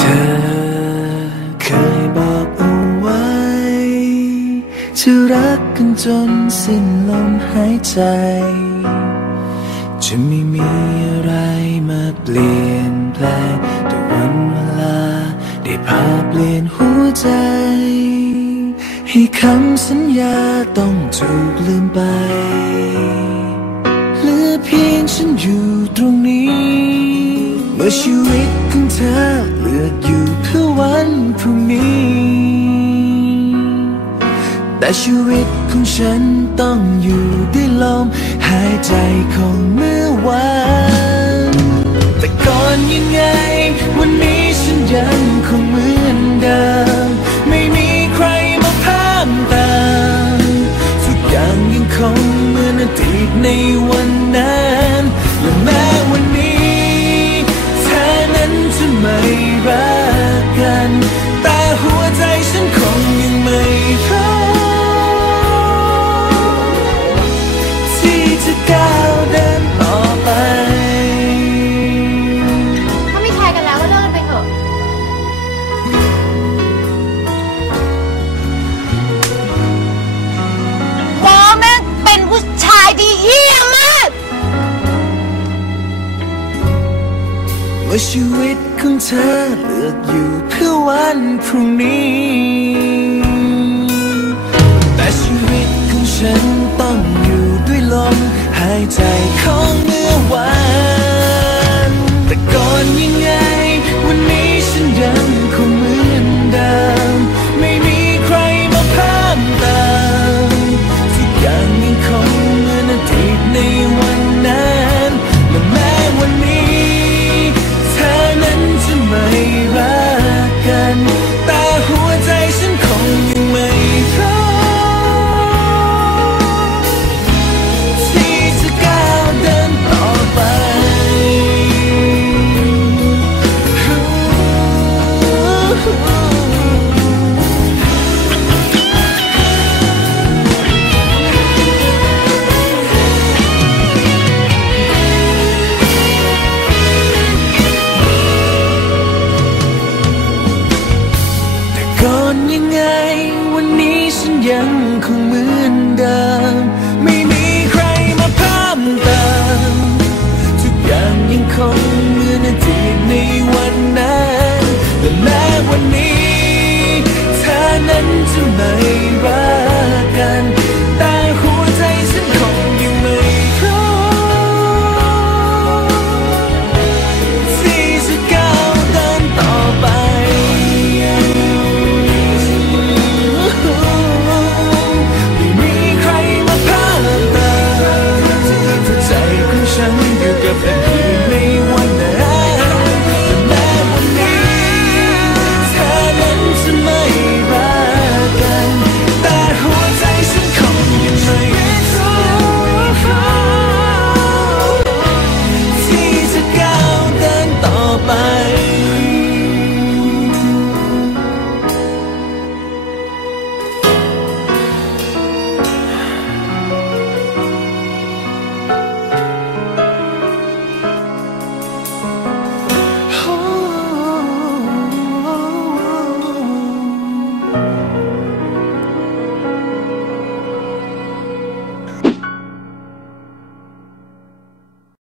ธอเคยบอกเอาไว้ จะรักกันจนสิ้นลมหายใจ จะไม่มีอะไรมาเปลี่ยนแปลงแต่วันเวลา ได้พาเปลี่ยนหัวใจ ให้คำสัญญาต้องถูกลืมไปเหลือเพียงฉันอยู่ตรงนี้ เมื่อชีวิตของเธอ พรุ่งนี้ แต่ชีวิตของฉันต้องอยู่ด้วยลมหายใจของเมื่อวานแต่ก่อนยังไง วันนี้ฉันยัง ว่าชีวิตของเธอเลือกอยู่เพื่อวันพรุ่งนี้ ยังคงเหมือนเดิม ไม่มีใครมาพร่ำตามทุกอย่างยังคงเหมือนอดีตในวันนั้นแต่แม้วันนี้เธอนั้นจะไม่รัก you.